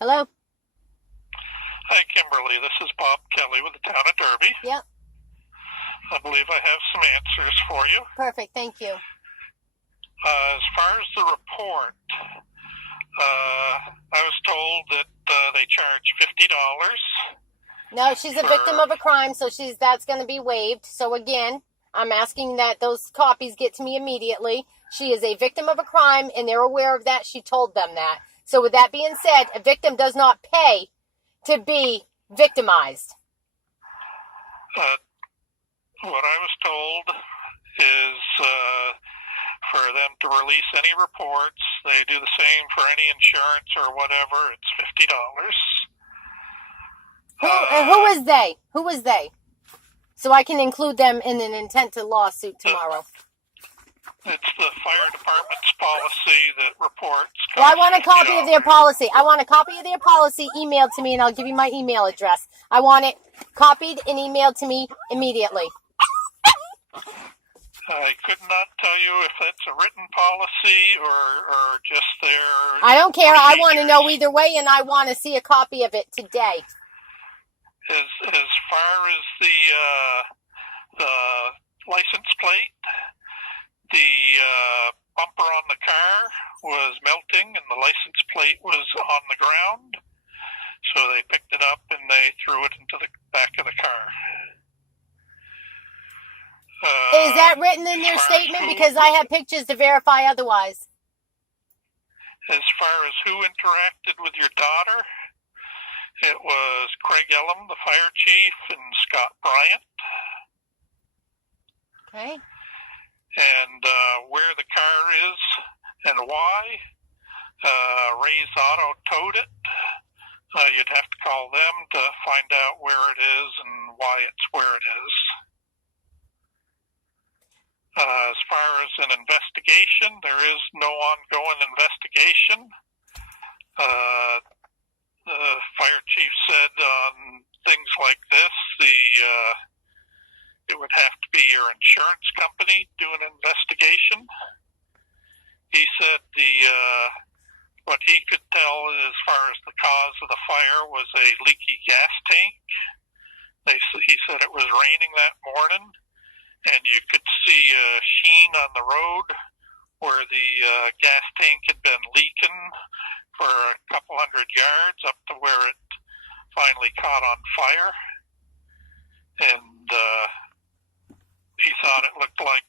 Hello? Hi, Kimberly. This is Bob Kelly with the town of Derby. Yep. I believe I have some answers for you. Perfect. Thank you. As far as the report, I was told that they charge $50. No, she's a victim of a crime, so that's going to be waived. So again, I'm asking that those copies get to me immediately. She is a victim of a crime, and they're aware of that. She told them that. So with that being said, a victim does not pay to be victimized. What I was told is for them to release any reports, they do the same for any insurance or whatever. It's $50. Who is they? Who is they? So I can include them in an intent to lawsuit tomorrow. It's the fire department's policy that reports. Well, I want a copy of their policy. I want a copy of their policy emailed to me, and I'll give you my email address. I want it copied and emailed to me immediately. I could not tell you if that's a written policy or just their... I don't care. I want to know either way, and I want to see a copy of it today. As far as the license plate, the bumper on the car was melting and the license plate was on the ground. So they picked it up and they threw it into the back of the car. Is that written in their statement? Because I have pictures to verify otherwise. As far as who interacted with your daughter, it was Craig Ellum, the fire chief, and Scott Bryant. Okay. And where the car is and why, Ray's Auto towed it. You'd have to call them to find out where it is and why it's where it is. As far as an investigation, there is no ongoing investigation. The fire chief said on things like this, it would have to be your insurance company do an investigation. He said what he could tell as far as the cause of the fire was a leaky gas tank. He said it was raining that morning, and you could see a sheen on the road where the gas tank had been leaking for a couple hundred yards up to where it finally caught on fire. And he thought it looked like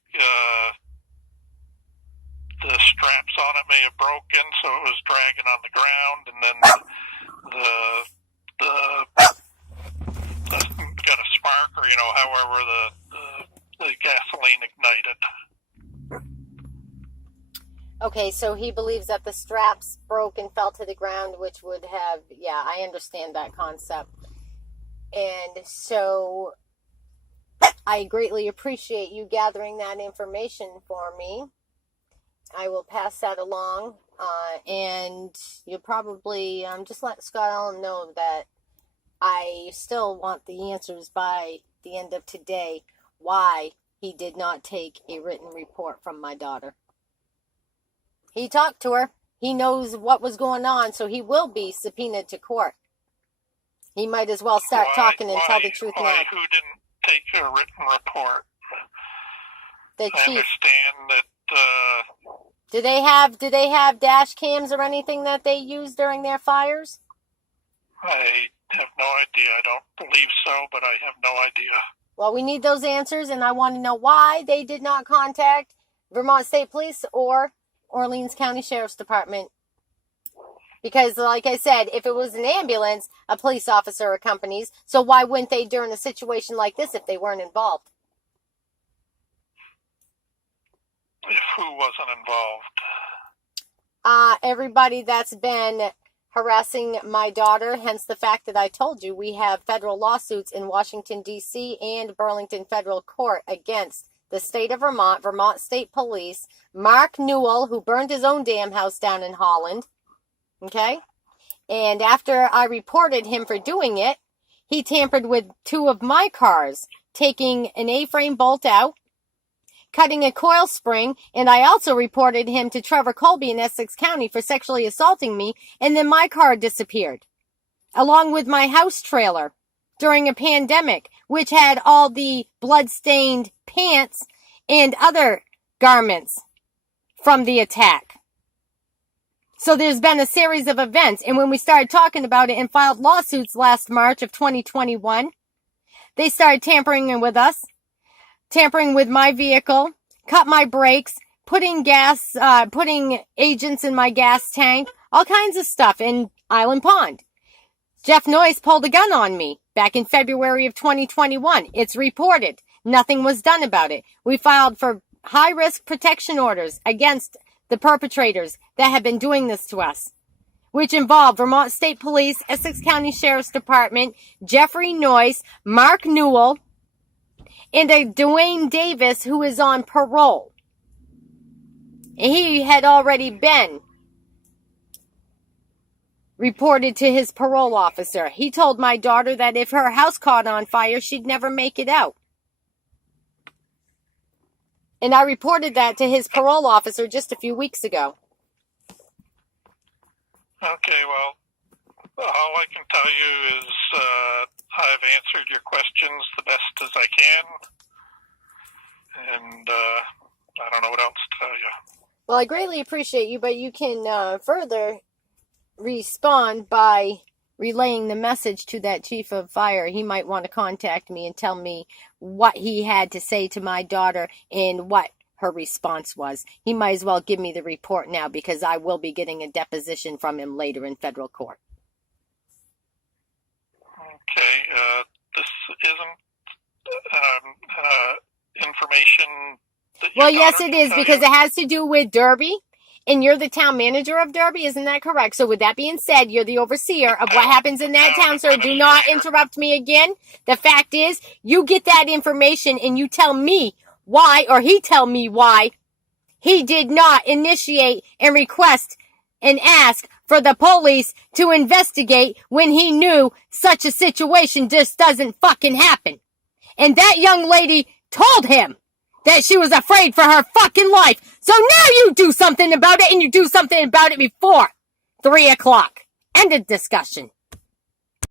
the straps on it may have broken, so it was dragging on the ground, and then the got a spark, or however the gasoline ignited. Okay, so he believes that the straps broke and fell to the ground, which would have, yeah, I understand that concept. And so I greatly appreciate you gathering that information for me. I will pass that along, and you'll probably just let Scott Allen know that I still want the answers by the end of today, why he did not take a written report from my daughter. He talked to her. He knows what was going on, so he will be subpoenaed to court. He might as well start talking and tell the truth now. Who didn't take a written report? The chief. I understand that... Do they have dash cams or anything that they use during their fires? I have no idea. I don't believe so, but I have no idea. Well, we need those answers, and I want to know why they did not contact Vermont State Police or Orleans County Sheriff's Department. Because, like I said, if it was an ambulance, a police officer accompanies, so why wouldn't they during a situation like this if they weren't involved? If who wasn't involved? Everybody that's been harassing my daughter, hence the fact that I told you we have federal lawsuits in Washington, D.C. and Burlington Federal Court against the state of Vermont, Vermont State Police, Mark Newell, who burned his own damn house down in Holland, okay? And after I reported him for doing it, he tampered with 2 of my cars, taking an A-frame bolt out, cutting a coil spring, and I also reported him to Trevor Colby in Essex County for sexually assaulting me, and then my car disappeared, along with my house trailer during a pandemic, which had all the blood-stained pants and other garments from the attack. So there's been a series of events, and when we started talking about it and filed lawsuits last March of 2021, they started tampering with us, tampering with my vehicle, cut my brakes, putting agents in my gas tank, all kinds of stuff in Island Pond. Jeff Noyce pulled a gun on me back in February of 2021. It's reported. Nothing was done about it. We filed for high-risk protection orders against the perpetrators that have been doing this to us, which involve Vermont State Police, Essex County Sheriff's Department, Jeffrey Noyce, Mark Newell, and a Dwayne Davis who is on parole. He had already been reported to his parole officer. He told my daughter that if her house caught on fire, she'd never make it out. And I reported that to his parole officer just a few weeks ago. Okay, well, all I can tell you is I've answered your questions the best as I can, and I don't know what else to tell you. Well, I greatly appreciate you, but you can further respond by relaying the message to that chief of fire. He might want to contact me and tell me what he had to say to my daughter and what her response was. He might as well give me the report now, because I will be getting a deposition from him later in federal court. Okay, this isn't information that Well, yes, it is, because it has to do with Derby. And you're the town manager of Derby, isn't that correct? So with that being said, you're the overseer of what happens in that town, sir. Do not interrupt me again. The fact is, you get that information and you tell me why, or he tell me why, he did not initiate and request and ask for the police to investigate when he knew such a situation just doesn't fucking happen. And that young lady told him that she was afraid for her fucking life. So now you do something about it, and you do something about it before 3 o'clock. End of discussion.